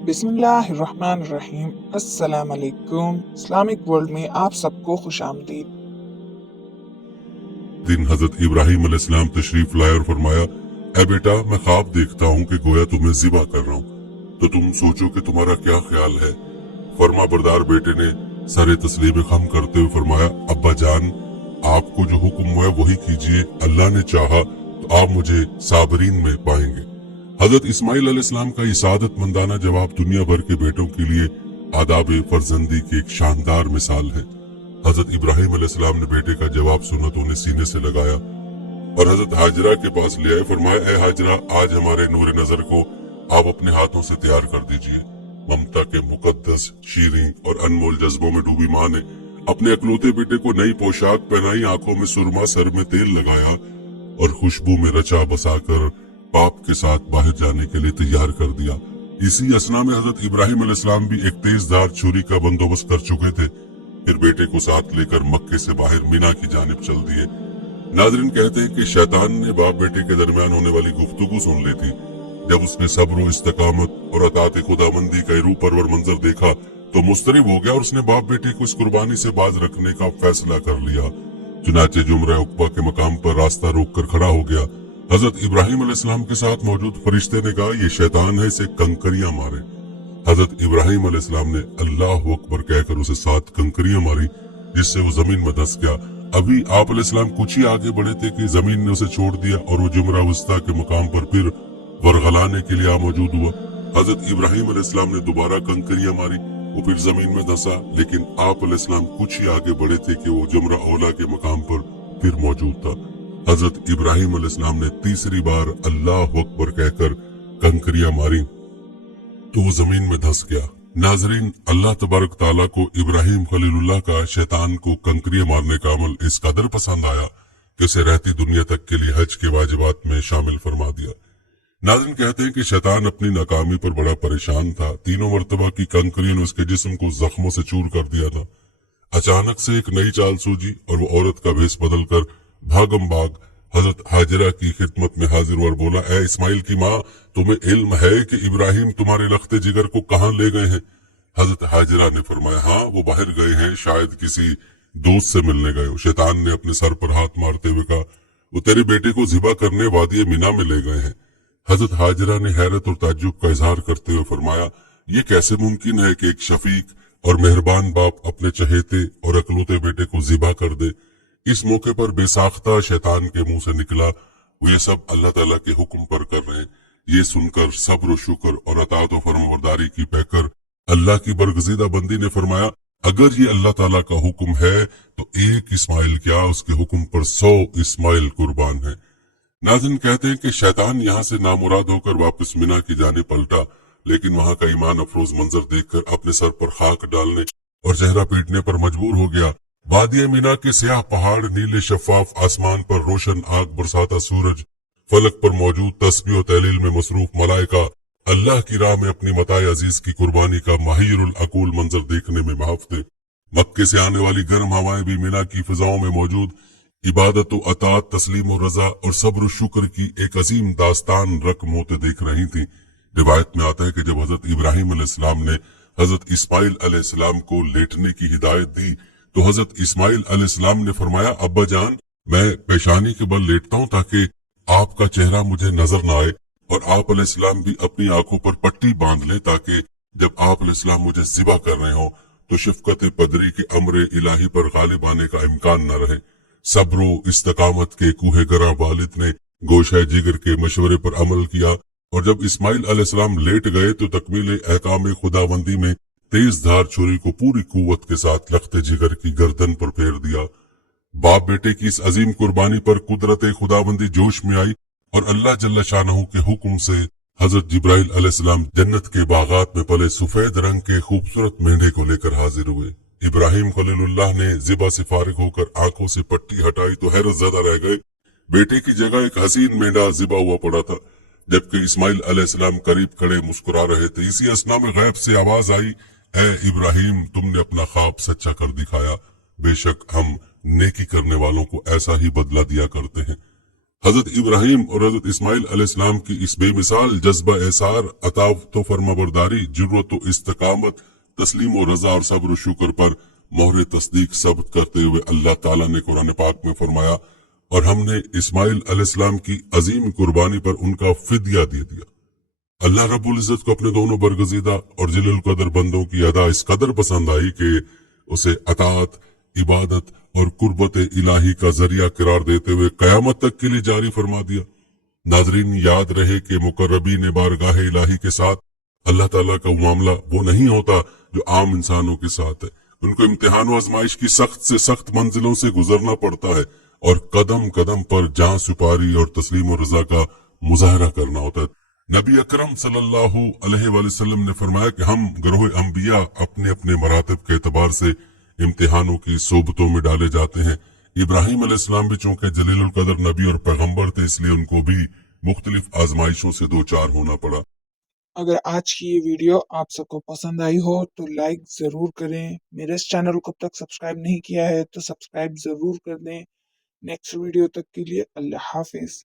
बिस्मिल्लाहिर्रहमानिर्रहीम। अस्सलाम वालेकुम। इस्लामिक वर्ल्ड में आप सबको खुश आमदीद। दिन हजरत इब्राहिम अलैहिस्सलाम तशरीफ लाए और फरमाया, ऐ बेटा मैं ख्वाब देखता हूँ कि गोया तुम्हें ज़िबा कर रहा हूँ, तो तुम सोचो कि तुम्हारा क्या ख्याल है। फरमा बरदार बेटे ने सरे तस्लीम खम करते हुए फरमाया, अब्बा जान आपको जो हुक्म हुआ है वही कीजिए, अल्लाह ने चाहा तो आप मुझे साबरीन में पाएंगे। हजरत इस्माइल अलैहिस्सलाम का ये सादतमंदाना जवाब दुनिया भर के बेटों के लिए आदाब फर्जंदी की एक शानदार मिसाल है। हजरत इब्राहिम अलैहिस्सलाम ने बेटे का जवाब सुना तो उन्हें सीने से लगाया और हजरत हाजरा के पास ले आए। फरमाया, ए हाजरा आज हमारे नूर नजर को आप अपने हाथों से तैयार कर दीजिए। ममता के मुकद्दस, शीरीं और अनमोल जज्बों में डूबी माँ ने अपने अकलौते बेटे को नई पोशाक पहनाई, आंखों में सुरमा, सर में तेल लगाया और खुशबू में रचा बसाकर बाप के साथ बाहर जाने के लिए तैयार कर दिया। इसी असना में हजरत इब्राहिम अलैहिस्सलाम भी एक तेजधार छुरी का बंदोबस्त कर चुके थे। फिर बेटे को साथ लेकर मक्के से बाहर मीना की जानिब चल दिए। नाज़रीन कहते हैं कि शैतान ने बाप बेटे के दरमियान होने वाली गुफ्तगू सुन ली थी। जब उसने सब्र, इस्तकामत और अतात खुदाबंदी का रूह परवर मंजर देखा तो मुस्तरिब हो गया और उसने बाप बेटे को इस कुर्बानी से बाज रखने का फैसला कर लिया। चुनाचे जुमरा उकबा के मकाम पर रास्ता रोक कर खड़ा हो गया। हजरत इब्राहिम अलैहिस्सलाम के साथ मौजूद फरिश्ते ने कहा, ये शैतान है, इसे कंकरियां मारे। हजरत इब्राहिम अलैहिस्सलाम ने अल्लाह अकबर कहकर उसे 7 कंकरियां मारी, जिससे वो जमीन में धंस गया। अभी आप अलैहिस्सलाम कुछ ही आगे बढ़े थे कि जमीन ने उसे छोड़ दिया और वो जुमरा वस्ता के मकाम पर फिर वरगलाने के लिए आ मौजूद हुआ। हजरत इब्राहिम अलैहिस्सलाम ने दोबारा कंकरियां मारी, वो फिर जमीन में धंसा, लेकिन आप अलैहिस्सलाम कुछ ही आगे बढ़े थे कि वो जुमरा औला के मकाम पर फिर मौजूद था। हजरत इब्राहिम अलैहिस्सलाम ने तीसरी बार अल्लाह अकबर कहकर कंकरियां मारी तो वो जमीन में धंस गया। नाजरीन, अल्लाह तबारक ताला को इब्राहिम खलीलुल्लाह का शैतान को कंकरियां मारने का अमल इस कदर पसंद आया कि उसे रहती दुनिया तक के लिए हज के वाजिबात में शामिल फरमा दिया। नाज़रीन कहते हैं कि शैतान अपनी नाकामी पर बड़ा परेशान था। 3 मरतबा की कंकरियों ने उसके जिस्म को जख्मों से चूर कर दिया था। अचानक से एक नई चाल सूझी और वो औरत का भेष बदल कर भागम भाग हजरत हाजरा की खिदमत में हाजिर हुआ और बोला, ए इस्माइल की माँ, तुम्हें इल्म है कि इब्राहिम तुम्हारे लख्ते जिगर को कहाँ ले गए हैं? हजरत हाजरा ने फरमाया, हाँ वो बाहर गए हैं, शायद किसी दोस्त से मिलने गए हो। शैतान ने अपने सर पर हाथ मारते हुए कहा, वो तेरे बेटे को ज़िबा करने वादी मीना में ले गए हैं। हजरत हाजरा ने हैरत और ताज्जुब का इजहार करते हुए फरमाया, ये कैसे मुमकिन है कि एक शफीक और मेहरबान बाप अपने चहेते और अकलौते बेटे को ज़िबा कर दे? इस मौके पर बेसाख्ता शैतान के मुंह से निकला, वो ये सब अल्लाह ताला के हुक्म पर कर रहे हैं। ये सुनकर सब्र, शुक्र और अतात और फरमाबरदारी की पैकर अल्लाह की बरगजीदा बंदी ने फरमाया, अगर ये अल्लाह ताला का हुक्म है तो एक इस्माइल क्या, उसके हुक्म पर 100 इस्माइल कुर्बान है। नाज़रीन कहते हैं कि शैतान यहाँ से नामुराद होकर वापस मिना की जाने पलटा, लेकिन वहां का ईमान अफरोज मंजर देखकर अपने सर पर खाक डालने और चेहरा पीटने पर मजबूर हो गया। वादिया मीना के स्याह पहाड़, नीले शफाफ आसमान पर रोशन आग बरसाता सूरज, फलक पर मौजूद तस्बीह और तहलील में मसरूफ मलाइका अल्लाह की राह में अपनी मताए अजीज की कुर्बानी का माहिरुल अकूल मंजर देखने में महफ थे। मक्के से आने वाली गर्म हवाएं भी मीना की फिजाओं में मौजूद इबादत व अतात, तस्लीम और रजा और सब्र शुक्र की एक अजीम दास्तान रकम होते देख रही थी। रिवायत में आता है कि जब हजरत इब्राहिम अलैहिस्सलाम ने हजरत इस्माइल अलैहिस्सलाम को लेटने की हिदायत दी तो हजरत इस्माइल अलैहिस्सलाम ने फरमाया, अब्बा जान मैं पेशानी के बल लेटता हूँ ताकि आपका चेहरा मुझे नजर न आए, और आप अलैहिस्सलाम भी अपनी आंखों पर पट्टी बांध ले ताकि जब आप अलैहिस्सलाम मुझे ज़िबा कर रहे हो तो शफकत पदरी के अमरे इलाही पर गालिब आने का इम्कान न रहे। सब्रो इस्तकामत के कूहे गरा वालिद ने गोशा जिगर के मशवरे पर अमल किया और जब इस्माइल अलैहिस्सलाम लेट गए तो तकमील अहकाम खुदाबंदी में तेज धार छुरी को पूरी कुव्वत के साथ लख्ते जिगर की गर्दन पर फेर दिया। बाप बेटे की इस अजीम कुर्बानी पर कुदरत खुदाबंदी जोश में आई और अल्लाह जल्ल शानहू के हुक्म से हजरत जिब्राइल अलैहिस्सलाम जन्नत के बागात में पले सफेद रंग के खूबसूरत मेंढे को लेकर हाजिर हुए। इब्राहिम खलीलुल्लाह ने ज़िबा से फारिग होकर आंखों से पट्टी हटाई तो हैरत ज़दा रह गए। बेटे की जगह एक हसीन मेंढा ज़िबा हुआ पड़ा था, जबकि इस्माइल अलैहिस्सलाम करीब खड़े मुस्कुरा रहे थे। इसी असना में गैब से आवाज आई, ए इब्राहिम, तुमने अपना ख्वाब सच्चा कर दिखाया। बेशक हम नेकी करने वालों को ऐसा ही बदला दिया करते हैं। हजरत इब्राहिम और हजरत इस्माइल अलैहिस्सलाम की इस बेमिसाल जज्बा एसार, अताव तो फरमाबरदारी, जुर्रत व इस्तकामत, तस्लीम व रजा और सब्र व शुक्र पर मोहर तस्दीक सब्त करते हुए अल्लाह ताला ने कुरान पाक में फरमाया, और हमने इस्माइल अलैहिस्सलाम की अजीम कुर्बानी पर उनका फिदिया दे दिया। अल्लाह रब्बुल इज्जत को अपने दोनों बरगजीदा और जलील कदर बंदों की अदा इस कदर पसंद आई कि उसे अतात, इबादत और कुर्बत इलाही का जरिया करार देते हुए कयामत तक के लिए जारी फरमा दिया। नाजरीन, याद रहे कि मुकर्रबीन बारगाह इलाही के साथ अल्लाह ताला का मामला वो नहीं होता जो आम इंसानों के साथ है। उनको इम्तिहान व आजमाइश की सख्त से सख्त मंजिलों से गुजरना पड़ता है और कदम कदम पर जान सुपारी और तस्लीम और रजा का मुजाहरा करना होता है। नबी अकरम सल्लल्लाहु अलैहि वसल्लम ने फरमाया कि हम ग्रोह अंबिया अपने अपने मरातब के एतबार से इम्तिहानों की सोबतों में डाले जाते हैं। इब्राहिम अलैहिस्सलाम भी चूंकि जलीलुल कदर नबी और पैगंबर थे, इसलिए उनको भी मुख्तलिफ आजमाइशों से दो चार होना पड़ा। अगर आज की ये वीडियो आप सबको पसंद आई हो तो लाइक ज़रूर करें। मेरे इस चैनल को अब तक सब्सक्राइब नहीं किया है तो सब्सक्राइब ज़रूर कर दें। नेक्स्ट वीडियो तक के लिए अल्लाह हाफिज़।